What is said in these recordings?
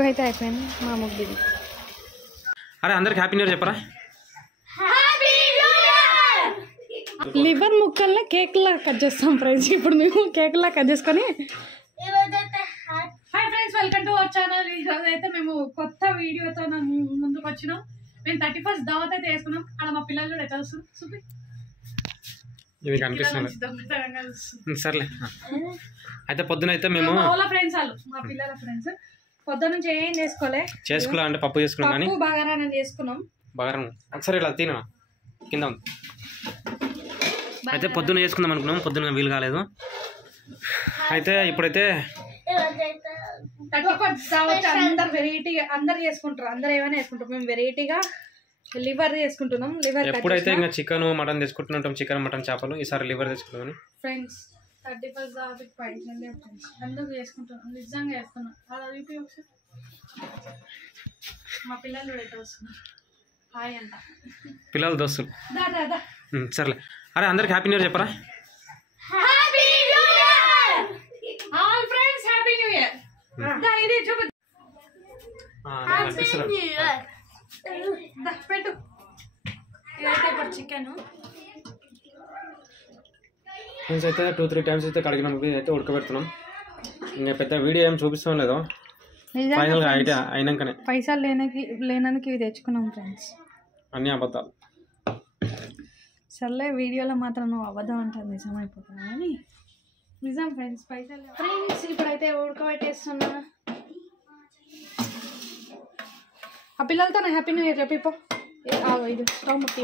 ముగ్గు అయితే అయిపోయింది మా ముగ్గు ఇది. అరే అందరికి హ్యాపీ న్యూ ఇయర్ చెప్పరా. లివర్ ముక్కల్ని కేక్ లా కట్ చేస్తాం ఫ్రెండ్స్. ఇప్పుడు మేము కేక్ లా కట్ చేసుకొని hi friends, welcome to our channel. ఈరోజు అయితే మేము కొత్త వీడియోతో ముందుకు వచ్చినాం. మేము 31st దావత్ అయితే వేసుకున్నాం. అక్కడ మా పిల్లలు కూడా ఎట్లా వస్తుంది చూపి. ఇది కనిపిస్తుంది సర్లే. అయితే పొద్దున అయితే మేము ఫ్రెండ్స్ వాళ్ళు మా పిల్లల ఫ్రెండ్స్ పొద్దున నుంచి ఏం చేసుకోలే అంటే పప్పు చేసుకున్నాం కానీ బగారాన్ని చేసుకున్నాం. బగారం ఒకసారి ఇలా తిన కింద ఉంది. అయితే పొద్దున చేసుకుందాం అనుకున్నాం, పొద్దున వీలు కాలేదు. అయితే ఇప్పుడైతే 31st దావత్ అందరు వెరైటీగా అందరు చేసుకుంటారు. అందరు ఏమైనా చేసుకుంటారు. మేము వెరైటీగా లివర్ చేసుకుంటున్నాం. లివర్ ఎప్పుడైతే ఇంకా చికెన్ మటన్ తెచ్చుకుంటుంటాం, చికెన్ మటన్ చేపలు. ఈసారి లివర్ తెచ్చుకుంటామని ఫ్రెండ్స్ 31st దావత్ పైసలు ఫ్రెండ్స్ అందరూ చేసుకుంటున్నాం. నిజంగా చేసుకున్నాం. అలా చూపి ఒకసారి మా పిల్లలు కూడా అయితే వస్తున్నారు. హాయ్ అంట పిల్లలు దోస్తులు. దా సర్లే. అరే అందరికి హ్యాపీ న్యూ ఇయర్ చెప్పరా. Happy new year all friends. Happy new year. దా ఇది చూపు. Happy new year. దా పెట్టు. ఇదైతే ఇప్పుడు చికెన్ ఫ్రెండ్స్ అయితే 2-3 టైమ్స్ అయితే కడిగినాం. అయితే ఉడకబెడుతున్నాం. ఇంకా పెద్ద వీడియో ఏం చూపిస్తాం లేదు. ఫైనల్గా ఐడియా అయినాకనే పైసలు లేనానికి ఇవి తెచ్చుకున్నాం ఫ్రెండ్స్. అన్ని అబద్ధాలు. సర్లే వీడియోలో మాత్రం నువ్వు అబద్ధం అంటారు నిజం అయిపోతున్నా అని నిజం ఫ్రెండ్స్. పైసలు ఫ్రెండ్స్ ఇప్పుడైతే ఉడకబెట్టేస్తున్నా. ఆ పిల్లలతో హ్యాపీ న్యూ ఇయర్ చెప్పిపో. ఇది స్టవ్ ముట్టి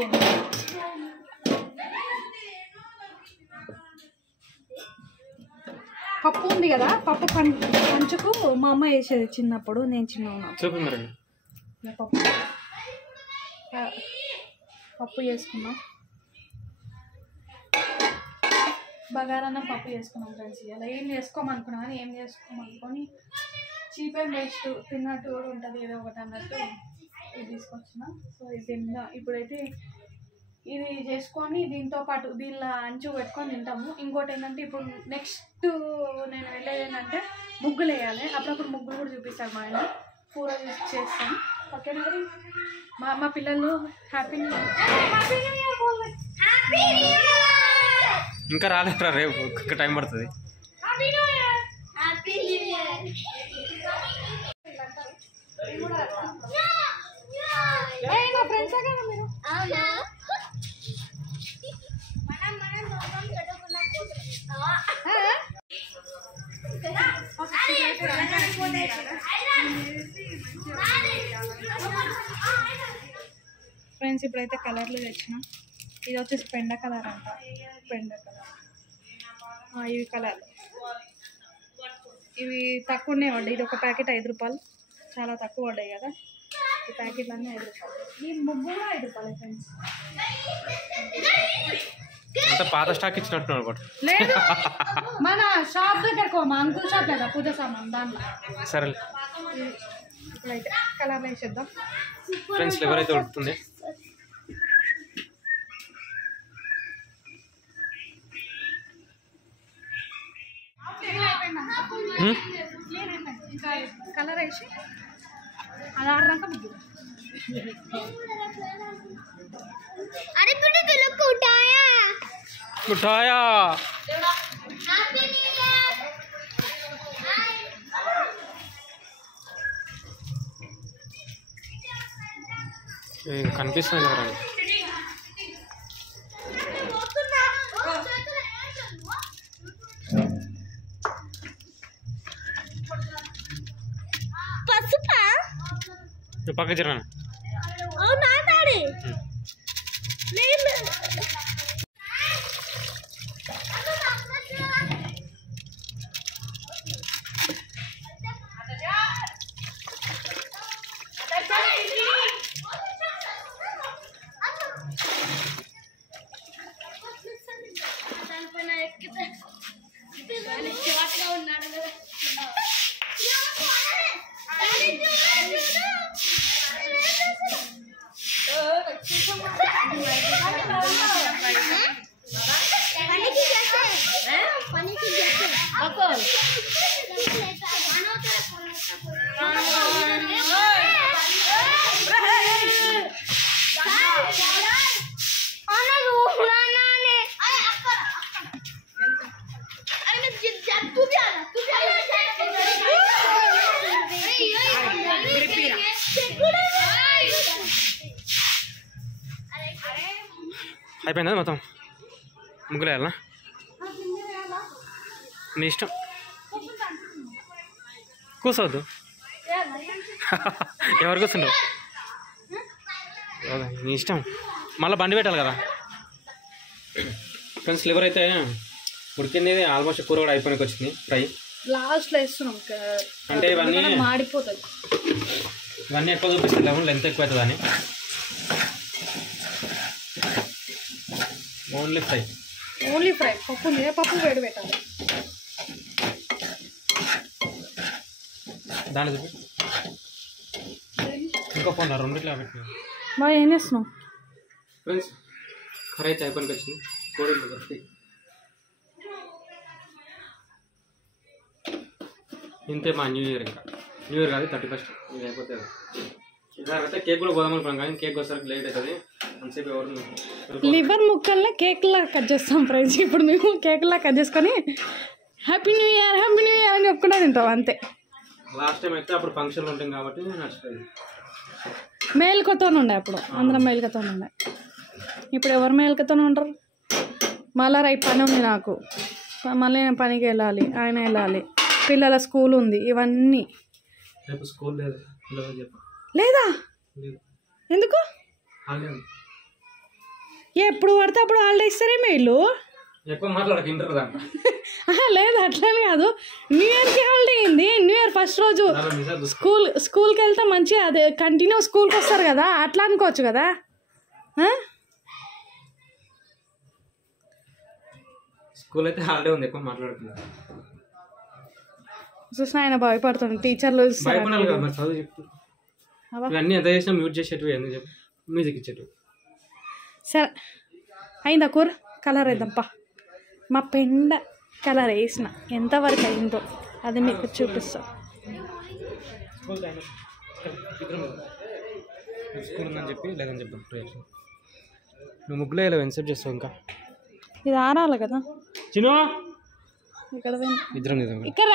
పప్పు ఉంది కదా, పప్పు పంచుకు మా అమ్మ వేసేది చిన్నప్పుడు. నేను చిన్న చూపి మరి పప్పు చేసుకున్నాం. బగారన్న పప్పు చేసుకున్నాం ఫ్రెండ్స్. ఇలా ఏం చేసుకోమనుకున్నా కానీ ఏం చేసుకోమనుకొని చీప్ అండ్ బెస్ట్ తిన్నట్టు కూడా ఉంటుంది ఏదో ఒకటి అన్నట్టు ఇది తీసుకొచ్చిన. సో ఇది తిందా. ఇప్పుడైతే ఇది చేసుకొని దీంతో పాటు దీనిలో అంచు పెట్టుకొని తింటాము. ఇంకోటి ఏంటంటే ఇప్పుడు నెక్స్ట్ నేను వెళ్ళేది ఏంటంటే ముగ్గులు వేయాలి. అప్పుడప్పుడు ముగ్గులు కూడా చూపిస్తాను. మా ఆయన కూర చేస్తాను. ఓకేనా మరి. మా పిల్లలు హ్యాపీ న్యూ ఇయర్. ఇంకా రాలేట్రా, రేపు ఇంకా టైం పడుతుంది. ఫ్రెండ్స్ ఇప్పుడైతే కలర్లు తెచ్చినాం. ఇది వచ్చేసి పెండ కలర్ అంట. పెండ కలర్ ఇవి కలర్ ఇవి తక్కువనే పడ్డాయి. ఇది ఒక ప్యాకెట్ 5 రూపాయలు. చాలా తక్కువ పడ్డాయి కదా ఈ ప్యాకెట్లు అన్నీ 5 రూపాయలు. ఈ ముగ్గు కూడా 5 రూపాయలు ఫ్రెండ్స్. అంత పాత స్టాక్ ఇచ్చినట్టున్నాడు కూడా. లేదు మన షాప్ దగ్గరకు మా అంకుల్ షాప్ లేదా పూజ సామాన్ దాంట్లో. సరే ఇప్పుడైతే కలర్ వేసేద్దాం ఫ్రెండ్స్. లివర్ అయితే ఉడుకుతుంది. ఇంకా కలర్ వేసి అది ఆడదాక ముగ్గు. మిఠాయా కనిపిస్తుంది కదా. పక్క జరగను. అయిపోయిందా మొత్తం ముగ్గులు వేయాలా నీ ఇష్టం కూర్చోవద్దు ఎవరు కూర్చుంటావు నీ ఇష్టం మళ్ళీ బండి పెట్టాలి కదా ఫ్రెండ్స్ లివర్ అయితే ఉడికింది ఆల్మోస్ట్ కూర కూడా అయిపోయినకి వచ్చింది ఫ్రై లాస్ట్లో వేస్తున్నాం అంటే ఇవన్నీ మాడిపోతుంది ఇవన్నీ ఎక్కువ చూపిస్తలేము లెంత్ ఎక్కువ అవుతుంది అని ఓన్లీ ఫ్రై పప్పు మీద పప్పు వేడి పెట్టాలి దాని చూపి ఇంకో ఫోన్ రెండిట్లో పెట్టి బాగా ఏం చేస్తున్నావు ఫ్రెండ్స్ కర్రీ అయితే అయిపోయినకి వచ్చింది కోడి దొరికి ఇంతే మా న్యూ ఇయర్ ఇంకా న్యూ ఇయర్ కాదు 31st ఇది అయిపోతే ఈసారి అయితే కేక్ కూడా పోదాం అనుకున్నాం కానీ కేక్ వచ్చేసరికి లేట్ అవుతుంది అంతసేపు ఎవరు లివర్ ముక్కల్ని కేక్లా కట్ చేస్తాం ఫ్రెండ్స్ ఇప్పుడు మేము కేక్లా కట్ చేసుకొని హ్యాపీ న్యూ ఇయర్ అని చెప్పుకున్నా తింటాం అంతే లాస్ట్ టైం అయితే అప్పుడు ఫంక్షన్లు ఉంటాం కాబట్టి నచ్చుతుంది మేలుకతో ఉండే అప్పుడు అందరం మేలుకతో ఉండే ఇప్పుడు ఎవరు మేలుకతో ఉంటారు మళ్ళీ రైట్ పని ఉంది నాకు మళ్ళీ నేను పనికి వెళ్ళాలి ఆయన వెళ్ళాలి పిల్లల స్కూల్ ఉంది ఇవన్నీ స్కూల్ లేదా ఎందుకు ఎప్పుడు పడితే అప్పుడు హాలిడే ఇస్తారేమో వీళ్ళు ఎక్కువ మాట్లాడక ఇంటర్ లేదు అట్లని కాదు న్యూ ఇయర్కి హాలిడే అయింది న్యూ ఇయర్ ఫస్ట్ రోజు స్కూల్కి వెళ్తే మంచిగా అదే కంటిన్యూ స్కూల్కి వస్తారు కదా అట్లా అనుకోవచ్చు కదా స్కూల్ అయితే హాలిడే ఉంది ఎక్కువ మాట్లాడుతున్నారు చూసిన ఆయన భయపడుతుంది టీచర్లు ఇవన్నీ ఎంత చేసినా మ్యూట్ చేసేటివి ఎందుకు చెప్పి మ్యూజిక్ ఇచ్చేటివి సరే అయిందా కూర కలర్ వేద్దాంపా మా పెండ కలర్ వేసిన ఎంతవరకు అయిందో అది మీకు చూపిస్తా స్కూల్ ఉందని చెప్పి లేదని చెప్తాం నువ్వు ముగ్గులో ఇలా ఎన్సెప్ట్ చేస్తావు ఇంకా ఇది ఆరాలి కదా చిను ఇక్కడ ఇద్దరం ఇక్కడ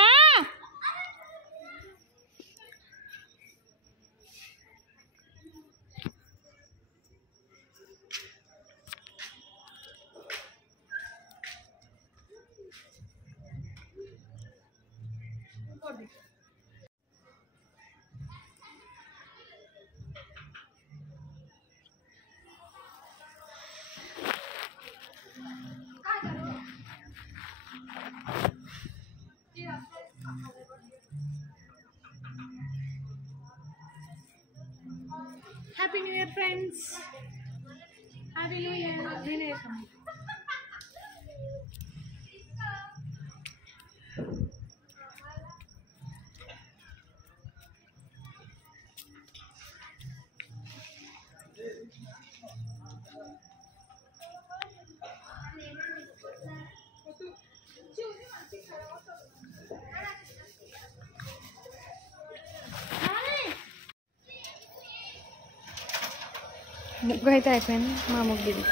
happy new year friends happy new year ముగ్గు అయితే అయిపోయింది మా ముగ్గు ఇది